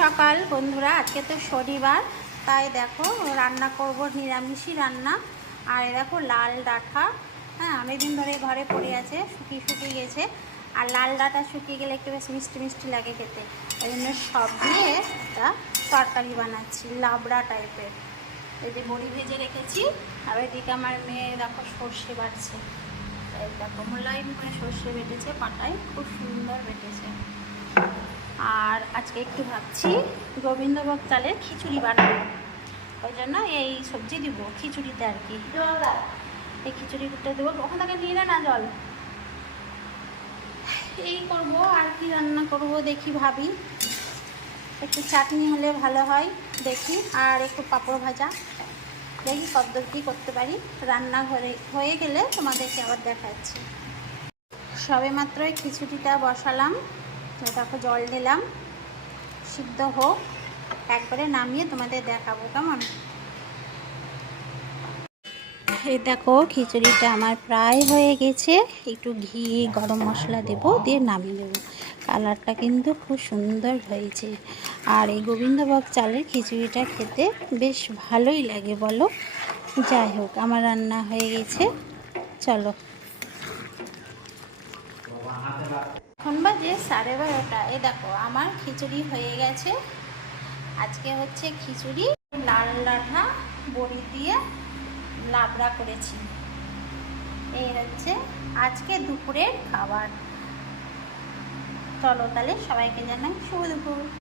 সকাল বন্ধুরা, আজকে তো শনিবার, তাই দেখো রান্না করব নিরামিষই রান্না। আর এ দেখো লাল ডাঁটা, হ্যাঁ অনেকদিন ধরে ঘরে পড়ে আছে, শুকিয়ে গেছে। আর লাল ডাঁটা শুকিয়ে গেলে একটু বেশ মিষ্টি মিষ্টি লাগে খেতে, ওই জন্য সব দিয়ে একটা তরকারি বানাচ্ছি লাবড়া টাইপের। এই যে বড়ি ভেজে রেখেছি, আর ওইদিকে আমার মেয়ে দেখো সর্ষে বাটছে। এই দেখো মোলায়েম করে সর্ষে বেটেছে, পাটায় খুব সুন্দর বেটেছে। আর আজকে একটু ভাবছি গোবিন্দভোগ চালের খিচুড়ি বানাবো, ওই জন্য এই সবজি দিব খিচুড়িতে আর কি। এই খিচুড়িটা দেবো, ওখান থেকে নিয়ে না জল। এই করব আর কি রান্না করব দেখি, ভাবি একটু চাটনি হলে ভালো হয় দেখি, আর একটু পাঁপড় ভাজা দেখি কতদূর কী করতে পারি। রান্না হয়ে গেলে তোমাদেরকে আবার দেখাচ্ছি। সবে মাত্রই খিচুড়িটা বসালাম, দেখো জল দিলাম, সিদ্ধ হোক, একবারে নামিয়ে তোমাদের দেখাবো কেমন। এই দেখো খিচুড়িটা আমার প্রায় হয়ে গেছে, একটু ঘি গরম মশলা দেবো, দিয়ে নামিয়ে দেবো। কালারটা কিন্তু খুব সুন্দর হয়েছে। আর এই গোবিন্দভোগ চালের খিচুড়িটা খেতে বেশ ভালোই লাগে বলো। যাই হোক, আমার রান্না হয়ে গেছে, চলো। এখন বাজে 12:30। এই দেখো আমার খিচুড়ি হয়ে গেছে। আজকে হচ্ছে খিচুড়ি লাল ডাঁটা বড়ি দিয়ে লাবড়া করেছি। এই হচ্ছে আজকে দুপুরের খাবার। চলো তাহলে সবাইকে জানাই শুভ দুপুর।